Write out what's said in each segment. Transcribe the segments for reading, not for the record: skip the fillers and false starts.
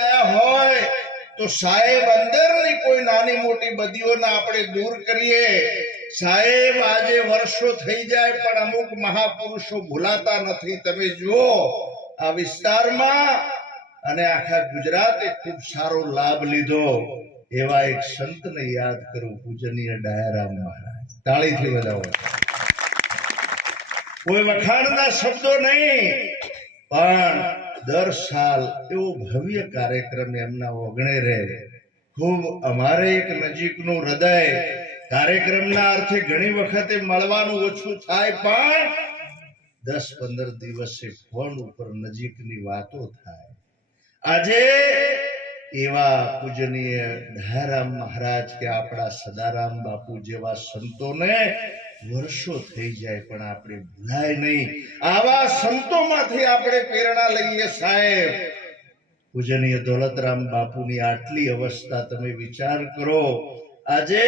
આયા હોય તો સાહેબ અંદરની કોઈ નાની મોટી બદીઓના આપણે દૂર કરીએ. સાહેબ આજે વર્ષો થઈ જાય પણ અમુક મહાપુરુષો ભૂલાતા નથી. તમે જુઓ આ વિસ્તારમાં અને આખા ગુજરાતે ખૂબ સારો લાભ લીધો એવા એક સંતને યાદ કરું, પૂજનીય ડાયારામ મહારાજ. તાળીથી વધાવો. કોઈ વખાણના શબ્દો નહીં, પણ દર સાલ એવો ભવ્ય કાર્યક્રમ એમના ઓગણે રહે. ખૂબ અમારે એક નજીકનું હૃદય કાર્યક્રમના અર્થે ઘણી વખતે મળવાનું ઓછું થાય, પણ 10-15 દિવસે ફોન ઉપર નજીકની વાતો થાય. આજે એવા પૂજનીય ડાયારામ મહારાજ કે આપણા સદારામ બાપુ જેવા સંતોને વર્ષો થઈ જાય પણ આપણે ભૂલાય નહીં. આવા સંતોમાંથી આપણે પ્રેરણા લઈએ. સાહેબ પૂજનીય દોલતરામ બાપુની આટલી અવસ્થા તમે વિચાર કરો. આજે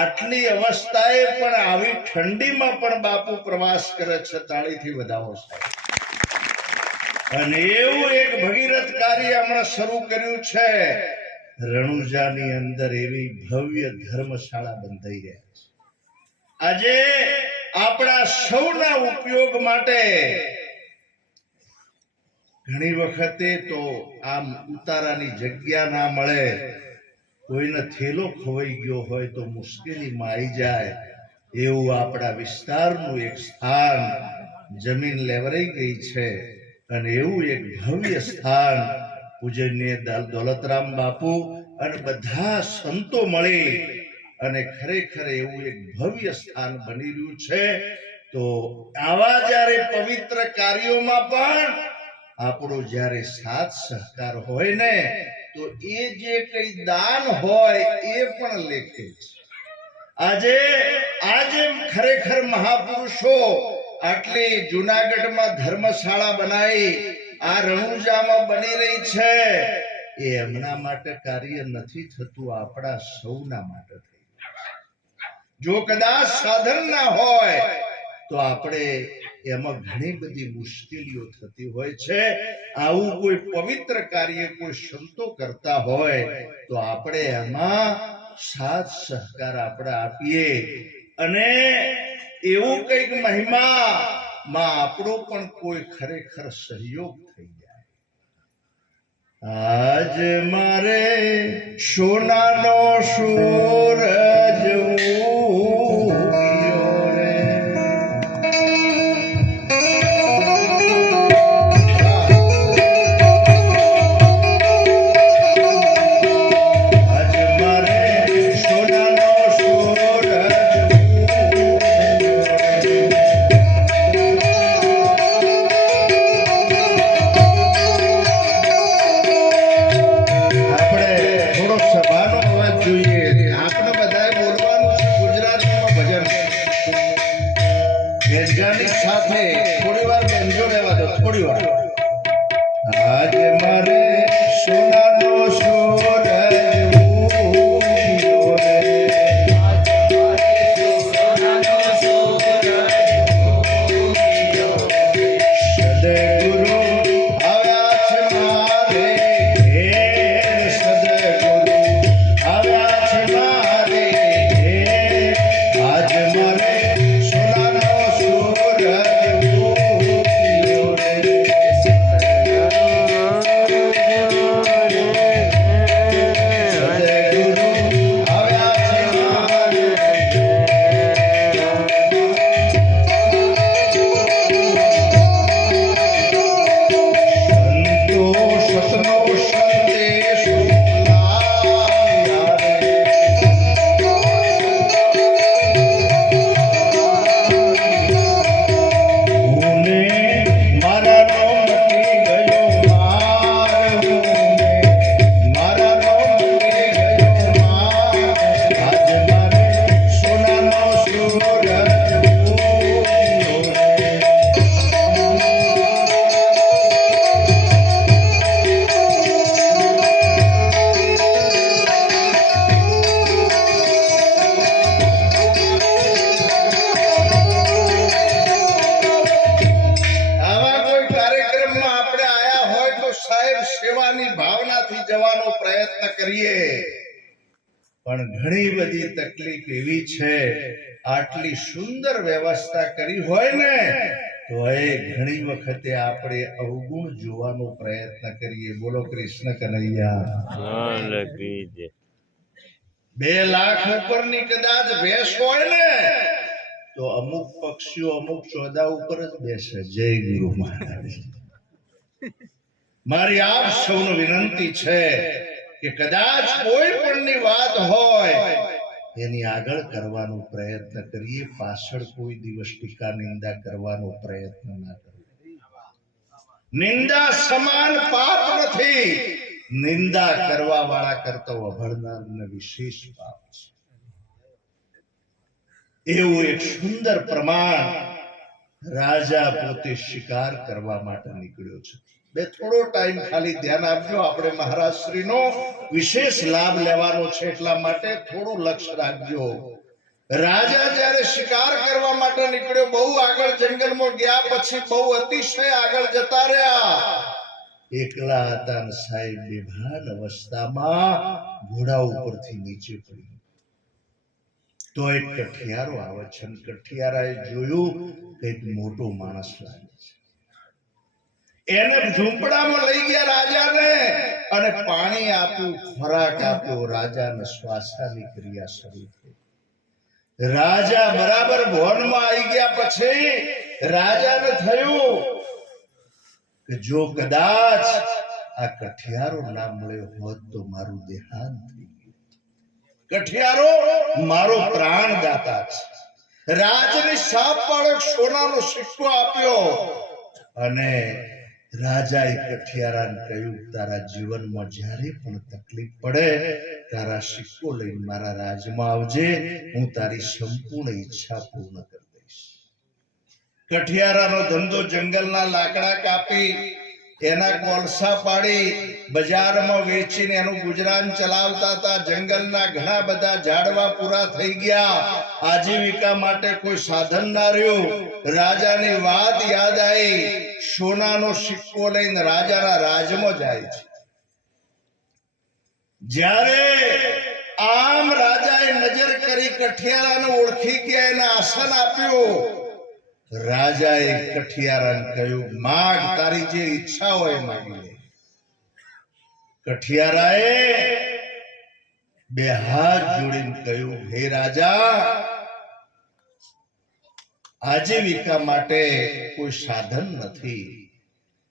આટલી અવસ્થાએ પણ આવી ઠંડીમાં પણ બાપુ પ્રવાસ કરે છે. તાળીથી વધાવો સાહેબ. અને એવું એક ભગીરથ કાર્ય હમણાં શરૂ કર્યું છે. રણુજાની અંદર એવી ભવ્ય ધર્મશાળા બંધાઈ રહ્યા છે. આજે આપણા સૌના ઉપયોગ માટે ઘણી વખતે તો આમ ઉતારાની જગ્યા ના મળે, કોઈને થેલો ખોવાઈ ગયો હોય તો મુશ્કેલીમાં આવી જાય, એવું આપણા વિસ્તારનું એક સ્થાન જમીન લેવરાઈ ગઈ છે. અને એવું એક ભવ્ય સ્થાન પૂજનીય દોલતરામ બાપુ અને બધા સંતો મળી અને ખરેખર એવું એક ભવ્ય સ્થાન બની રહ્યું છે. તો આવા જ્યારે પવિત્ર કાર્યોમાં પણ આપણો જ્યારે સાથ સહકાર હોય ને, તો એ જે કઈ દાન હોય એ પણ લેખે છે. આજે ખરેખર મહાપુરુષો આટલી જુનાગઢમાં ધર્મશાળા બનાવી, આ રણુજામાં બની રહી છે, એ એમના માટે કાર્ય નથી થતું, આપણા સૌના માટે થઈ. જો કદાચ સાધન ના હોય તો આપણે એમાં ઘણી બધી મુશ્કેલીઓ થતી હોય છે. આવું કોઈ પવિત્ર કાર્ય કોઈ સંતો કરતા હોય તો આપણે એમાં સાથ સહકાર આપણે આપીએ અને એવું કઈક મહિમા માં આપણો પણ કોઈ ખરેખર સહયોગ થઈ જાય. આજ મારે સોનાનો સૂરજ જોઈએ, આપણે ભાવનાથી જવાનો પ્રયત્ન કરીએ, પણ ઘણી બધી તકલીફ એવી છે, આટલી સુંદર વ્યવસ્થા કરી હોય ને તો એ ઘણી વખતે આપણે અવગુણ જોવાનો પ્રયત્ન કરીએ. બોલો કૃષ્ણ કનૈયા. 2 લાખ ઉપરની કદાચ ભેંસ હોય ને તો અમુક પક્ષીઓ અમુક ચોદા ઉપર જ બેસે. જય ગુરુ મહારાજ. મારી આપ સૌને વિનંતી છે કે કદાચ કોઈ પણની વાત હોય એની આગળ કરવાનો પ્રયત્ન કરીએ, પાછળ કોઈ દિવસ ટીકા નિંદા કરવાનો પ્રયત્ન ના કરીએ. નિંદા સમાન પાપ નથી. નિંદા કરવા વાળા કરતા અભળનારને વિશેષ પાપ છે. એવું એક સુંદર પ્રમાણ રાજા પોતે શિકાર કરવા માટે નીકળ્યો છે. થોડો ટાઈમ ખાલી ધ્યાન આપજો. આપણે મહારાજ શ્રીનો વિશેષ લાભ લેવાનો છે, એટલા માટે થોડું લક્ષ્ય રાખજો. રાજા જયારે શિકાર કરવા માટે નીકળ્યો, બહુ આગળ જંગલમાં ગયા પછી બહુ અતિશય આગળ જતા રહ્યા. એકલા હતા ને સાહેબ બેભાન અવસ્થામાં ઘોડા ઉપરથી નીચે પડી. તો એક કઠિયારો આવે છે. કઠિયારાએ જોયું કઈક મોટો માણસ લાગે છે. એને ઝૂંપડામાં લઈ ગયા રાજાને અને પાણી આપ્યું, ખોરાક આપ્યો. રાજાને શ્વાસની ક્રિયા શરૂ થઈ. રાજા બરાબર ભવનમાં આવી ગયા પછી રાજાને થયું કે જો કદાચ આ કઠિયારો ના મળ્યો હોત તો મારું દેહાંત થઈ ગયું. કઠિયારો મારો પ્રાણદાતા છે. રાજની સાપ પાડક સોનાનો સિક્કો આપ્યો અને રાજાએ કઠિયારાને કહ્યું, તારા જીવનમાં જ્યારે પણ તકલીફ પડે તારા સિક્કો લઈને મારા રાજમાં આવજે, હું તારી સંપૂર્ણ ઈચ્છા પૂર્ણ કરી દઈશ. કઠિયારાનો ધંધો જંગલના લાકડા કાપી એના કોલસા પાડી બજારમાં વેચીને એનું ગુજરાન ચલાવતા હતા. જંગલના ઘણા બધા ઝાડવા પૂરા થઈ ગયા. આજીવિકા માટે કોઈ સાધન ના રહ્યું. રાજાની વાત યાદ આવી. સોનાનો સિક્કો લઈને રાજાના રાજમાં જાય છે. જ્યારે આમ રાજાએ નજર કરી, કઠિયારાને ઓળખી ગયા, એને આસન આપ્યું. રાજાએ કઠિયારાને કહ્યું, માગ, તારી જે ઈચ્છા હોય માગી લે. કઠિયારાએ 2 હાથ જોડીને કહ્યું, હે રાજા, આજીવિકા માટે કોઈ સાધન નથી.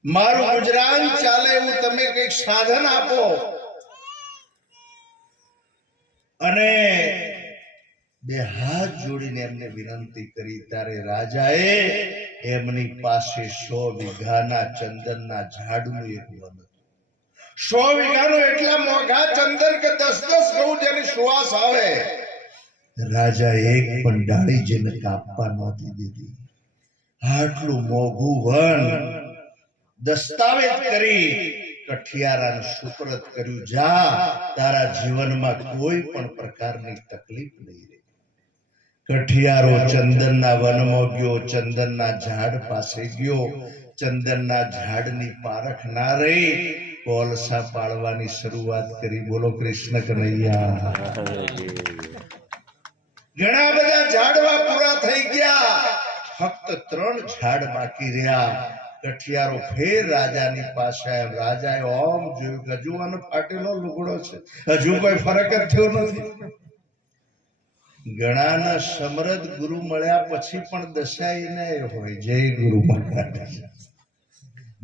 મારું ગુજરાન ચાલે એવું તમે કઈક સાધન આપો. અને 2 હાથ જોડીને એમને વિનંતી કરી. ત્યારે રાજાએ એમની પાસે 100 વીઘાના ચંદનના ઝાડનું એક વન હતું. 100 વીઘાનું એટલા મોંઘા ચંદન કે 10-10 ઘઉં જેની સુવાસ આવે. રાજા એક પણ ડાળી જેને કાપવા નહોતી દીધી. આટલું મોંઘું વન દસ્તાવેજ કરી કઠિયારાને સુપરત કર્યું. જા, તારા જીવનમાં કોઈ પણ પ્રકારની તકલીફ નહીં રહે. કઠિયારો ચંદનના વનમાં ગયો. ચંદનના ઝાડ પાસે ગયો. ચંદનના ઝાડની પારખ ના રહી. કોલસા પાડવાની શરૂઆત કરી. બોલો કૃષ્ણ કનૈયા. ઘણા બધા ઝાડવા પૂરા થઈ ગયા. ફક્ત 3 ઝાડ બાકી રહ્યા. કઠિયારો ફેર રાજાની પાસે આવ્યો. રાજાએ ઓમ જોયું કે હજુ આનો ફાટેલો લુગડો છે, હજુ કોઈ ફરક જ થયો નથી. ઘણાના સમૃદ્ધ ગુરુ મળ્યા પછી પણ દશાઈ ન હોય. જય ગુરુ મહારાજ.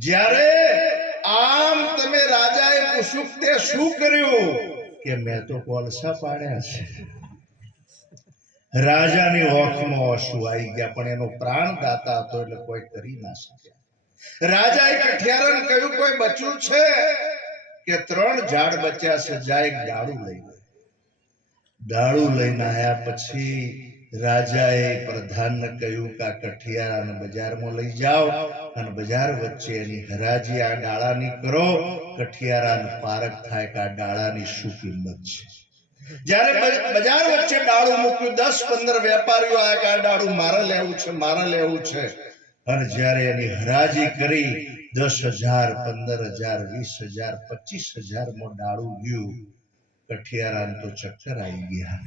જ્યારે આમ તમે રાજાએ પૂછ્યું તે શું કર્યું કે મેં તો કોલસા પાડ્યા છે. રાજાની ઓખમાં આંસુ આવી ગયા, પણ એનો પ્રાણદાતા હતો એટલે કોઈ કરી ના શક્યા. રાજાએ કઠિયારાને કહ્યું, કોઈ બચ્યું છે કે 3 ઝાડ બચ્યા છે, જા એક ડાળું લઈ લે. ડાળું લઈને આવ્યા પછી રાજાએ પ્રધાનને કહ્યું કે આ કઠિયારાને બજારમાં લઈ જાઓ અને બજાર વચ્ચે એની હરાજી આ ડાળાની કરો. કઠિયારાને પારખ થાય કે આ ડાળાની શું કિંમત છે. જ્યારે બજાર વચ્ચે ડાળું મૂક્યું, 10-15 વેપારીઓ આયા કે આ ડાળું મારે લેવું છે, મારે લેવું છે. અને જ્યારે એની હરાજી કરી 10,000, 15,000, 20,000, 25,000 માં ડાળું ગયું, કઠિયારાને તો ચક્કર આવી ગયા.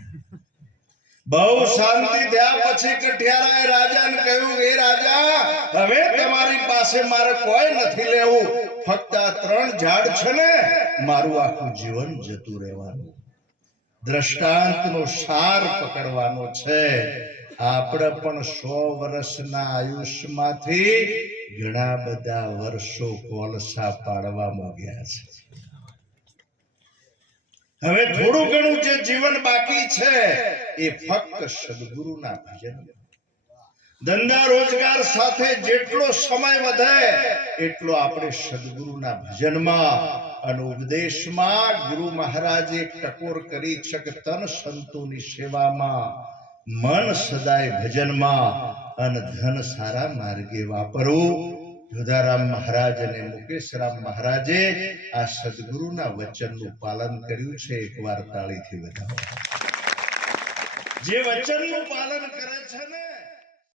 બહુ શાંતિ થયા પછી કઠિયારાએ રાજાને કહ્યું, એ રાજા, હવે તમારી પાસે મારે કોઈ નથી લેવું, ફક્ત આ 3 ઝાડ છે ને, મારું આખું જીવન જતું રહેવાનું. દ્રષ્ટાંતનો સાર પકડવાનો છે. આપણે પણ 100 વર્ષના આયુષ્યમાંથી ઘણા બધા વર્ષો કોલસા પાડવામાં ગયા છે. હવે થોડું ઘણું જે જીવન બાકી છે એ ફક્ત સદગુરુના ભજન, ધંધા રોજગાર સાથે જેટલો સમય વધે એટલો આપણે સદગુરુના ભજનમાં અને ઉપદેશમાં. ગુરુ મહારાજે એક ટકોર કરી છે કે તન સંતોની સેવામાં, મન સદાય ભજનમાં અને ધન સારા માર્ગે વાપરવું. જોધારામ મહારાજ અને મુકેશરામ મહારાજે આ સદગુરુના વચનનું પાલન કર્યું છે. એકવાર તાળીથી વધાવો. જે વચનનું પાલન કરે છે ને